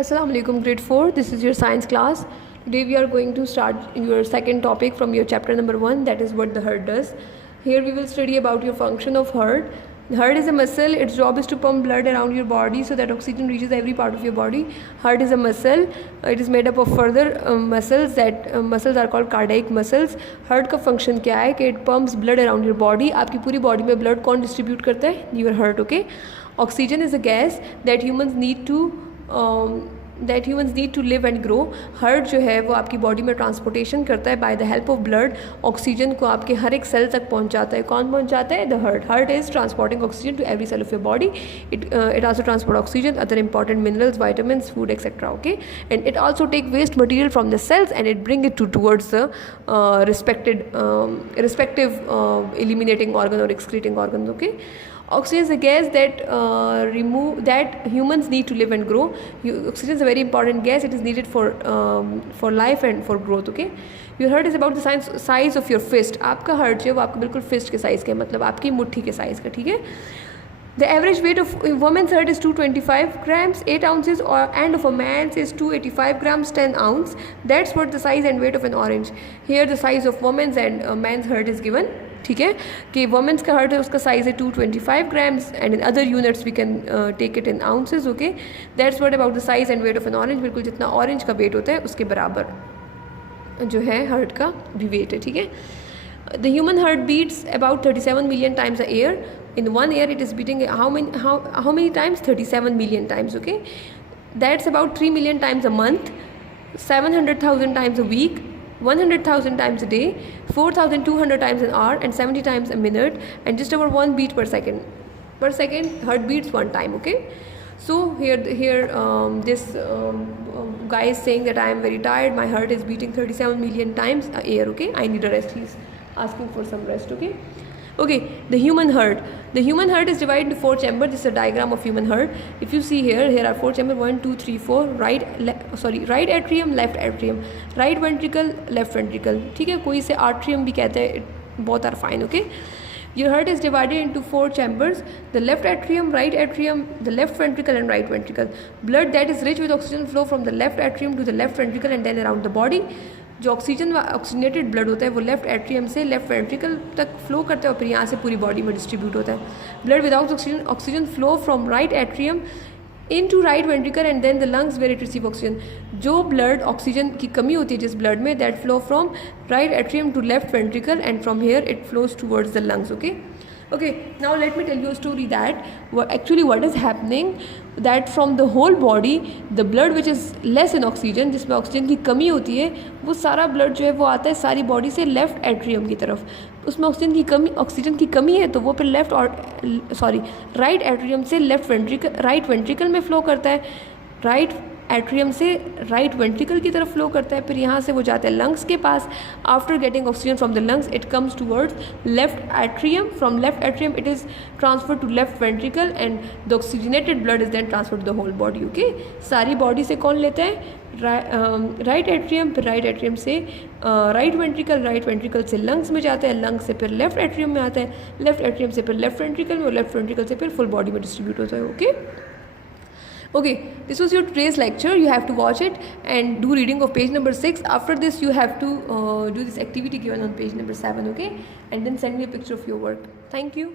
Assalamu alaikum, grade 4. This is your science class. Today we are going to start your second topic from your chapter number 1, that is what the heart does. Here we will study about your function of heart. The heart is a muscle. Its job is to pump blood around your body so that oxygen reaches every part of your body. Heart is a muscle. It is made up of further muscles. Muscles are called cardiac muscles. Heart का function क्या है कि it pumps blood around your body. आपकी पूरी body में blood कौन distribute करता है? Your heart, okay? Oxygen is a gas that humans need to live and grow. Heart जो है वो आपकी बॉडी में ट्रांसपोर्टेशन करता है by the help of blood. Oxygen को आपके हर एक सेल तक पहुंचाता है. कौन पहुंचाता है? The heart is transporting oxygen to every cell of your body. It also transport oxygen, other important minerals, vitamins, food, etc. Okay, and it also take waste material from the cells and it bring it towards the respective eliminating organ or excreting organs. Okay. Oxygen is a gas that humans need to live and grow. Oxygen is a very important gas. It is needed for life and for growth. Okay. Your heart is about the size of your fist. आपका heart जो है वो आपका बिल्कुल fist के size का, मतलब आपकी मुट्ठी के size का, ठीक है. The average weight of a woman's heart is 225 grams, 8 ounces, and of a man's is 285 grams, 10 ounce. That's what the size and weight of an orange. Here the size of woman's and man's heart is given. ठीक है कि women's का heart है उसका size है 225 grams and in other units we can take it in ounces. Okay, that's what about the size and weight of an orange. बिल्कुल जितना orange का वेट होता है उसके बराबर जो है हार्ट का भी वेट है, ठीक है. The human heart beats about 37 million times a year. In 1 year it is beating how many times? 37 million times. Okay, that's about 3 million times a month, 700,000 times a week, 100,000 times a day, 4,200 times an hour, and 70 times a minute, and just over 1 beat per second. Per second, heart beats 1 time. Okay, so here this guy is saying that I am very tired. My heart is beating 37 million times a year. Okay, I need a rest. He's asking for some rest. Okay. Okay, the human heart. The human heart is divided into 4 chambers. This is a diagram of human heart. If you see here are 4 chambers, 1, 2, 3, 4. Right atrium, left atrium, right ventricle, left ventricle. ठीक है, कोई से atrium भी कहते हैं. Both are fine. Okay. Your heart is divided into 4 chambers: the left atrium, right atrium, the left ventricle, and right ventricle. Blood that is rich with oxygen flow from the left atrium to the left ventricle and then around the body. जो oxygenated blood होता है वो left atrium से left ventricle तक flow करता है और फिर यहाँ से पूरी बॉडी में डिस्ट्रीब्यूट होता है. Blood without oxygen flow from right atrium into right ventricle and then the lungs where it receive oxygen. जो ब्लड ऑक्सीजन की कमी होती है जिस ब्लड में, that flow from right atrium to left ventricle and from here it flows towards the lungs. Okay, now let me tell you a story that what is happening, that from the whole body the blood which is less in oxygen, जिसमें oxygen की कमी होती है, वो सारा blood जो है वो आता है सारी बॉडी से लेफ्ट एट्रियम की तरफ. उसमें ऑक्सीजन की कमी है तो वो फिर राइट एट्रियम से राइट वेंट्रिकल में फ्लो करता है, राइट एट्रियम से राइट वेंट्रिकल की तरफ फ्लो करता है, फिर यहाँ से वो जाता है लंग्स के पास. After getting oxygen from the lungs it comes towards left atrium. From left atrium it is transfer to left ventricle and the oxygenated blood is then transfer to the whole body. Okay, सारी body से कौन लेता है? Right atrium, फिर right atrium से right ventricle से lungs में जाता है, लंग्स से फिर लेफ्ट एट्रियम में आता है, लेफ्ट एट्रियम से फिर लेफ्ट वेंट्रिकल में, और लेफ्ट वेंट्रिकल से फिर फुल बॉडी में डिस्ट्रीब्यूट होता है. Okay, this was your today's lecture. You have to watch it and do reading of page number 6. After this, you have to do this activity given on page number 7. Okay, and then send me a picture of your work. Thank you.